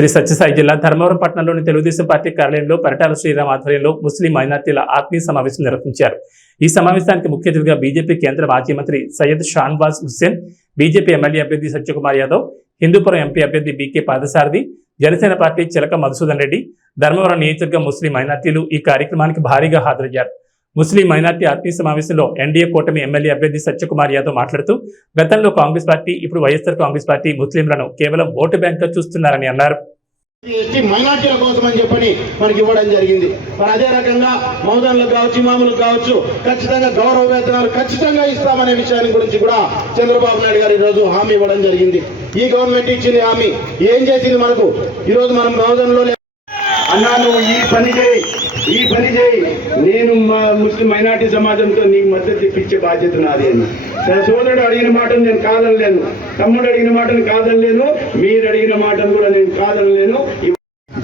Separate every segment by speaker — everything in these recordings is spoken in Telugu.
Speaker 1: శ్రీ సత్యసాయి జిల్లా ధర్మవరం పట్టణంలోని తెలుగుదేశం పార్టీ కార్యాలయంలో పరిటాల శ్రీరామ్ ఆధ్వర్యంలో ముస్లిం మైనార్టీల ఆత్మీయ సమావేశం నిర్వహించారు. ఈ సమావేశానికి ముఖ్య అతిథిగా బీజేపీ కేంద్ర మాజీ మంత్రి సయ్యద్ షాన్వాజ్ హుస్సేన్ బీజేపీ ఎమ్మెల్యే అభ్యర్థి సత్యకుమార్ యాదవ్ హిందూపురం ఎంపీ అభ్యర్థి బీకే పాదసారథి జనసేన పార్టీ చిలక మధుసూదన్ రెడ్డి ధర్మవరం నియోజకవర్గ ముస్లిం మైనార్టీలు ఈ కార్యక్రమానికి భారీగా హాజరయ్యారు. ముస్లిం మైనార్టీ ఆత్మీయ సమావేశంలో ఎన్డీఏ కూటమి ఎమ్మెల్యే అభ్యర్థి సత్యకుమార్ యాదవ్ మాట్లాడుతూ గతంలో కాంగ్రెస్ పార్టీ ఇప్పుడు వైఎస్ఆర్ కాంగ్రెస్ పార్టీ ముస్లింలను కేవలం ఓటు బ్యాంక్గా చూస్తున్నారని అన్నారు.
Speaker 2: ఎస్టీ మైనార్టీల కోసం అని చెప్పని మనకి ఇవ్వడం జరిగింది. మరి అదే రకంగా మౌదన్లకు కావచ్చు ఇమాములకు కావచ్చు ఖచ్చితంగా గౌరవ వేతనాలు ఖచ్చితంగా ఇస్తామనే విషయాన్ని గురించి కూడా చంద్రబాబు నాయుడు గారు ఈరోజు హామీ ఇవ్వడం జరిగింది. ఈ గవర్నమెంట్ ఇచ్చింది హామీ. ఏం చేసింది మనకు? ఈరోజు మనం మౌదన్లో అన్నా నువ్వు ఈ పని చేయి. ఈ పని చేయి. నేను మా ముస్లిం మైనార్టీ సమాజంతో నీకు మద్దతు ఇప్పించే బాధ్యత నాది అని సోదరుడు అడిగిన మాటను నేను కాదనలేను. తమ్ముడు అడిగిన మాటను కాదనలేను. మీరు అడిగిన మాటను కూడా నేను కాదనలేను.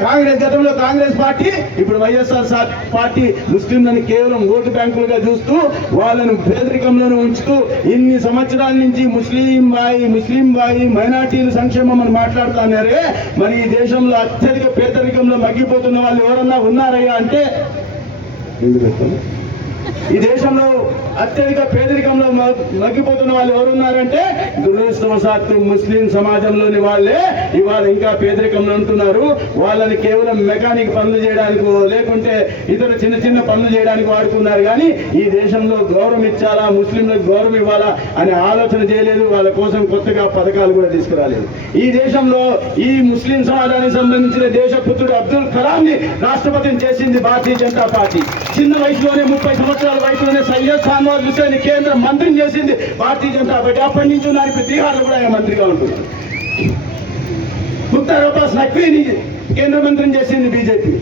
Speaker 2: కాంగ్రెస్ గతంలో కాంగ్రెస్ పార్టీ ఇప్పుడు వైఎస్ఆర్ పార్టీ ముస్లింలను కేవలం ఓటు బ్యాంకులుగా చూస్తూ వాళ్ళను పేదరికంలోనే ఉంచుతూ ఇన్ని సంవత్సరాల నుంచి ముస్లిం బాయి ముస్లిం బాయి మైనార్టీల సంక్షేమం అని మాట్లాడుతున్నారే మరి ఈ దేశంలో అత్యధిక పేదరికంలో మగ్గిపోతున్న వాళ్ళు ఎవరన్నా ఉన్నారయ్యా అంటే ఎందుకు ఈ దేశంలో అత్యధిక పేదరికంలో మగ్గిపోతున్న వాళ్ళు ఎవరున్నారంటే దురదృష్టవశాత్తు ముస్లిం సమాజంలోని వాళ్ళే. ఇవాళ ఇంకా పేదరికంలో ఉంటున్నారు. వాళ్ళని కేవలం మెకానిక్ పనులు చేయడానికి లేకుంటే ఇతర చిన్న చిన్న పనులు చేయడానికి వాడుకున్నారు. కానీ ఈ దేశంలో గౌరవం ఇచ్చాలా? ముస్లింలకు గౌరవం ఇవ్వాలా? అనే ఆలోచన చేయలేదు. వాళ్ళ కోసం కొత్తగా పథకాలు కూడా తీసుకురాలేదు. ఈ దేశంలో ఈ ముస్లిం సమాజానికి సంబంధించిన దేశపుత్రుడు అబ్దుల్ కలాం ని రాష్ట్రపతిని చేసింది భారతీయ జనతా పార్టీ. చిన్న వయసులోనే ముప్పై సంవత్సరాలు వాళ్ళ వైపులోనే సయ్యద్ షాన్వాజ్ హుసేన్ కేంద్ర మంత్రిని చేసింది భారతీయ జనతా పార్టీ. అప్పటి నుంచి నాకు బీహార్లో కూడా ఆయన మంత్రిగా ఉంటున్నారు. ముక్తార్ అబ్బాస్ నక్వీని కేంద్ర మంత్రిని చేసింది బీజేపీ.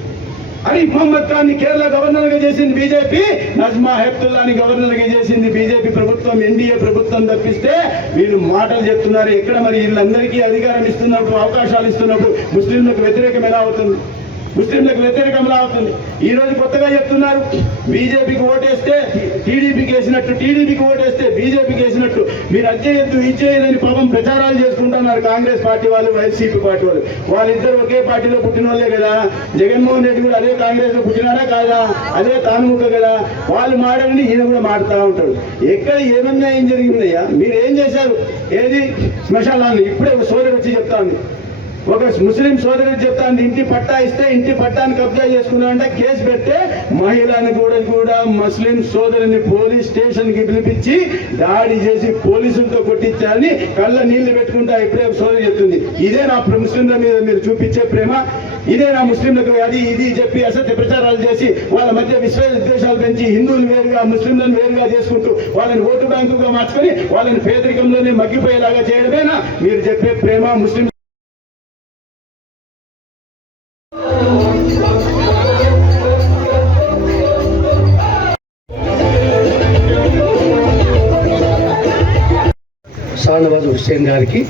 Speaker 2: అరీఫ్ మహమ్మద్ ఖాన్ని కేరళ గవర్నర్గా చేసింది బీజేపీ. నజ్మా హెప్తుల్లాని గవర్నర్గా చేసింది బీజేపీ ప్రభుత్వం. ఎన్డీఏ ప్రభుత్వం తప్పిస్తే వీళ్ళు మాటలు చెప్తున్నారు. ఎక్కడ మరి వీళ్ళందరికీ అధికారం ఇస్తున్నప్పుడు అవకాశాలు ఇస్తున్నప్పుడు ముస్లింలకు వ్యతిరేకం ఎలా అవుతుంది? ముస్లింలకు వ్యతిరేకంగా ఉంది. ఈ రోజు కొత్తగా చెప్తున్నారు బీజేపీకి ఓటేస్తే టీడీపీకి వేసినట్టు టీడీపీకి ఓటేస్తే బీజేపీకి వేసినట్టు. మీరు అధ్యయద్దు ఇచ్చేయదని పాపం ప్రచారాలు చేసుకుంటున్నారు కాంగ్రెస్ పార్టీ వాళ్ళు వైసీపీ పార్టీ వాళ్ళు. వాళ్ళిద్దరు ఒకే పార్టీలో పుట్టిన వాళ్ళే కదా. జగన్మోహన్ రెడ్డి కూడా అదే కాంగ్రెస్లో పుట్టినాడా కాదా? అదే తానుముఖ కదా. వాళ్ళు మాడని ఈయన కూడా మాడుతూ ఉంటాడు. ఎక్కడ ఏమన్నా ఏం జరిగిందయ్యా? మీరు ఏం చేశారు? ఏది? శ్మశానాన్ని ఇప్పుడే ఒక సోదరు వచ్చి చెప్తా ఉంది. ఒక ముస్లిం సోదరుడు చెప్తాను ఇంటి పట్టా ఇస్తే ఇంటి పట్టాన్ని కబ్జా చేసుకున్నా అంటే కేసు పెడితే మహిళను కూడా కూడా ముస్లిం సోదరిని పోలీస్ స్టేషన్కి పిలిపించి దాడి చేసి పోలీసులతో కొట్టించాలని కళ్ళ నీళ్ళు పెట్టుకుంటా ఇప్పుడే సోదరు సోదరి చెప్తుంది. ఇదే నా ముస్లింల మీద మీరు చూపించే ప్రేమ ఇదే నా ముస్లింలకు అది ఇది చెప్పి అసత్య ప్రచారాలు చేసి వాళ్ళ మధ్య విశ్వ ఉద్దేశాలు పెంచి హిందువులు వేరుగా ముస్లింలను వేరుగా చేసుకుంటూ వాళ్ళని ఓటు బ్యాంకుగా మార్చుకొని వాళ్ళని పేదరికంలోనే మగ్గిపోయేలాగా చేయడమేనా? మీరు చెప్పే ప్రేమ ముస్లిం
Speaker 3: షానవాజ్ హుస్సేన్ గారికి